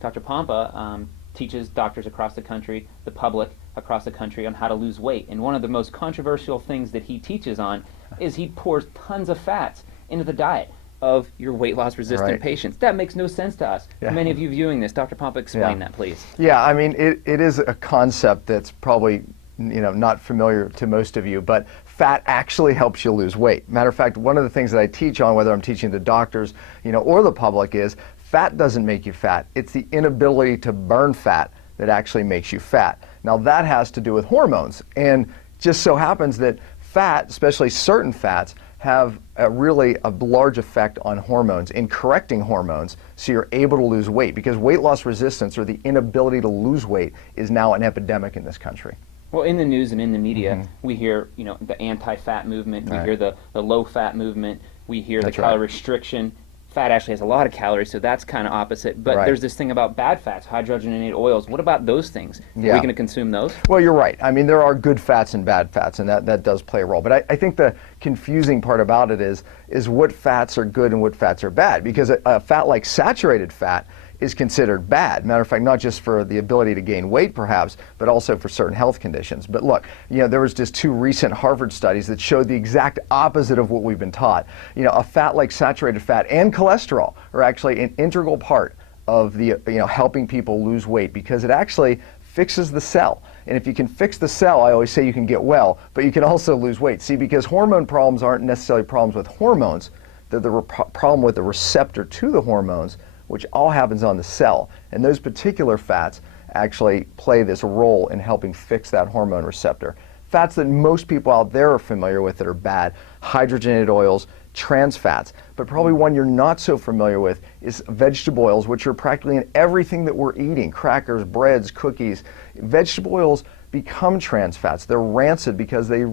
Dr. Pompa teaches doctors across the country, the public across the country, on how to lose weight. And one of the most controversial things that he teaches on is he pours tons of fats into the diet of your weight loss resistant patients. That makes no sense to us. For many of you viewing this, Dr. Pompa, explain that, please. Yeah, I mean, it is a concept that's probably not familiar to most of you, but fat actually helps you lose weight. Matter of fact, one of the things that I teach on, whether I'm teaching to doctors, or the public, is fat doesn't make you fat. It's the inability to burn fat that actually makes you fat. Now that has to do with hormones, and just so happens that fat, especially certain fats, have really a large effect on hormones, in correcting hormones, so you're able to lose weight, because weight loss resistance, or the inability to lose weight, is now an epidemic in this country. Well, in the news and in the media, we hear, the anti-fat movement, we hear the low-fat movement, we hear the calorie restriction. Fat actually has a lot of calories, so that's kind of opposite. But there's this thing about bad fats, hydrogenated oils. What about those things? Are we going to consume those? Well, you're right. I mean, there are good fats and bad fats, and that does play a role. But I think the confusing part about it is what fats are good and what fats are bad. Because a fat like saturated fat is considered bad. Matter of fact, not just for the ability to gain weight perhaps, but also for certain health conditions. But look, there was just 2 recent Harvard studies that showed the exact opposite of what we've been taught. A fat like saturated fat and cholesterol are actually an integral part of the helping people lose weight, because it actually fixes the cell. And if you can fix the cell, I always say you can get well, but you can also lose weight. See, because hormone problems aren't necessarily problems with hormones, they're the problem with the receptor to the hormones, which all happens on the cell. And those particular fats actually play this role in helping fix that hormone receptor. Fats that most people out there are familiar with that are bad: hydrogenated oils, trans fats. But probably one you're not so familiar with is vegetable oils, which are practically in everything that we're eating: crackers, breads, cookies. Vegetable oils become trans fats. They're rancid because they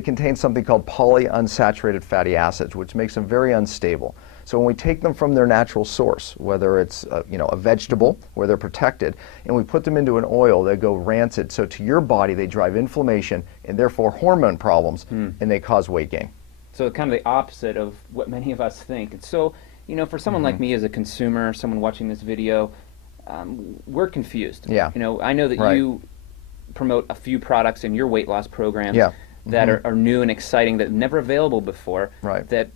contain something called polyunsaturated fatty acids, which makes them very unstable. So when we take them from their natural source, whether it's a vegetable where they're protected, and we put them into an oil, they go rancid. So to your body, they drive inflammation and therefore hormone problems, and they cause weight gain. So kind of the opposite of what many of us think. And so, for someone like me as a consumer, someone watching this video, we're confused. Yeah. I know that you promote a few products in your weight loss programs that are new and exciting, that are never available before, that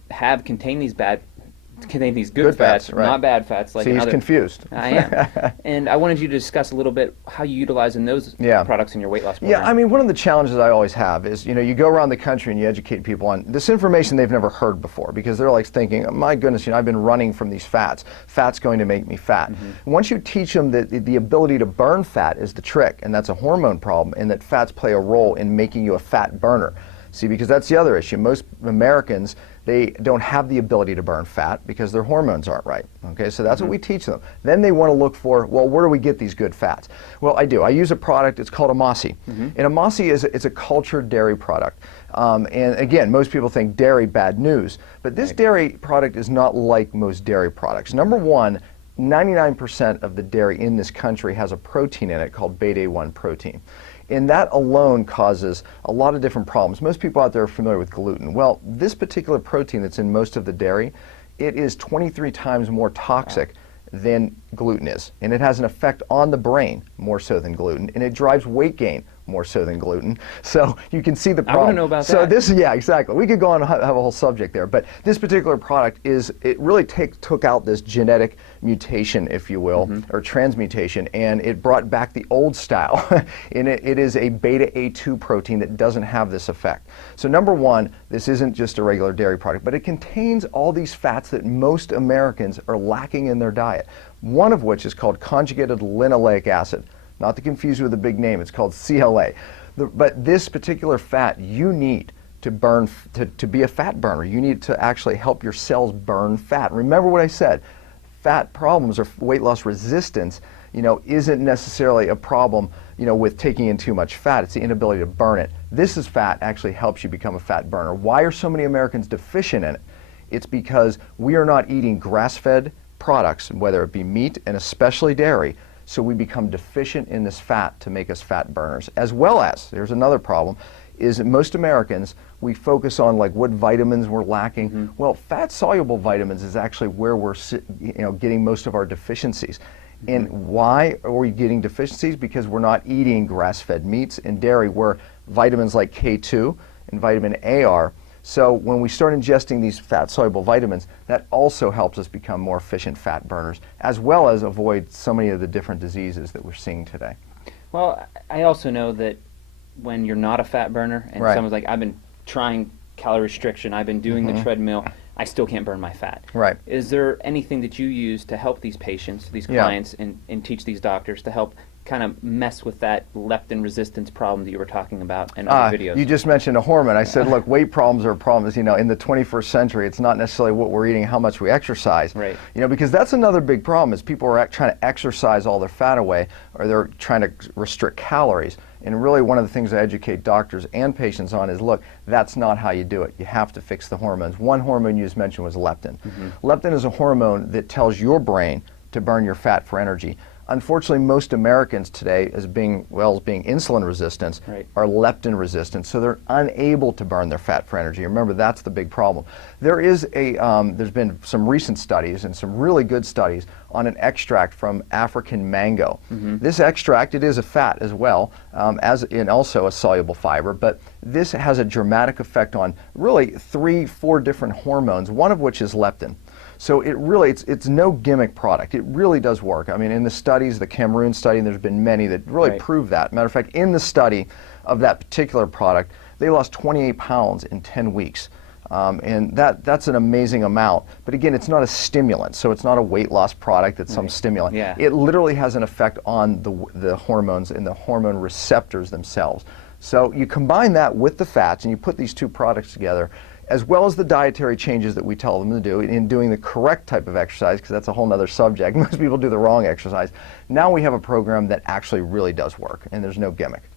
contain these good fats, not bad fats. Like See, he's confused. I am. And I wanted you to discuss a little bit how you utilize those products in your weight loss program. Yeah, I mean, one of the challenges I always have is, you go around the country and you educate people on this information they've never heard before, because they're like thinking, oh, my goodness, I've been running from these fats. Fat's going to make me fat. Once you teach them that the ability to burn fat is the trick, and that's a hormone problem, and that fats play a role in making you a fat burner. See, because that's the other issue. Most Americans, they don't have the ability to burn fat because their hormones aren't right. Okay, so that's what we teach them. Then they want to look for, well, where do we get these good fats? Well, I do. I use a product, it's called Amasi. And Amasi it's a cultured dairy product. And again, most people think dairy, bad news. But this dairy product is not like most dairy products. Number one, 99% of the dairy in this country has a protein in it called beta-1 protein. And that alone causes a lot of different problems. Most people out there are familiar with gluten. Well, this particular protein that's in most of the dairy, it is 23 times more toxic than gluten is. And it has an effect on the brain more so than gluten. And it drives weight gain more so than gluten. So you can see the problem. I want to know about that. So this, yeah, exactly. We could go on and have a whole subject there. But this particular product it really took out this genetic mutation, if you will, or transmutation, and it brought back the old style. And it is a beta-A2 protein that doesn't have this effect. So number one, this isn't just a regular dairy product, but it contains all these fats that most Americans are lacking in their diet. One of which is called conjugated linoleic acid. Not to confuse with a big name, it's called CLA. But this particular fat you need to burn, to be a fat burner. You need to actually help your cells burn fat. Remember what I said, fat problems or weight loss resistance, isn't necessarily a problem, with taking in too much fat. It's the inability to burn it. This is fat actually helps you become a fat burner. Why are so many Americans deficient in it? It's because we are not eating grass-fed products, whether it be meat and especially dairy, so we become deficient in this fat to make us fat burners. As well as, there's another problem, is that most Americans, we focus on like what vitamins we're lacking. Well, fat-soluble vitamins is actually where we're getting most of our deficiencies. And why are we getting deficiencies? Because we're not eating grass-fed meats and dairy, where vitamins like K2 and vitamin A are. So when we start ingesting these fat-soluble vitamins, that also helps us become more efficient fat burners, as well as avoid so many of the different diseases that we're seeing today. Well, I also know that when you're not a fat burner and Right. someone's like, I've been trying calorie restriction, I've been doing the treadmill, I still can't burn my fat. Right. Is there anything that you use to help these patients, these Yeah. clients, and teach these doctors to help kind of mess with that leptin resistance problem that you were talking about in other videos? You just mentioned a hormone. I said, look, weight problems are problems. You know, in the 21st century, it's not necessarily what we're eating, how much we exercise. Right. You know, because that's another big problem is people are trying to exercise all their fat away, or they're trying to restrict calories. And really, one of the things I educate doctors and patients on is, look, that's not how you do it. You have to fix the hormones. One hormone you just mentioned was leptin. Leptin is a hormone that tells your brain to burn your fat for energy. Unfortunately, most Americans today, as being insulin resistant, Right. are leptin resistant, so they're unable to burn their fat for energy. Remember, that's the big problem. There's been some recent studies and some really good studies on an extract from African mango. This extract, it is a fat as well, and also a soluble fiber, but this has a dramatic effect on really 3-4 different hormones, one of which is leptin. So it's no gimmick product. It really does work. I mean, in the studies, the Cameroon study, and there's been many that really Right. prove that. Matter of fact, in the study of that particular product, they lost 28 pounds in 10 weeks. And that's an amazing amount. But again, it's not a stimulant, so it's not a weight loss product. It's some Right. stimulant. Yeah. It literally has an effect on the hormones and the hormone receptors themselves. So you combine that with the fats, and you put these two products together, as well as the dietary changes that we tell them to do in doing the correct type of exercise, because that's a whole other subject. Most people do the wrong exercise. Now we have a program that actually really does work, and there's no gimmick.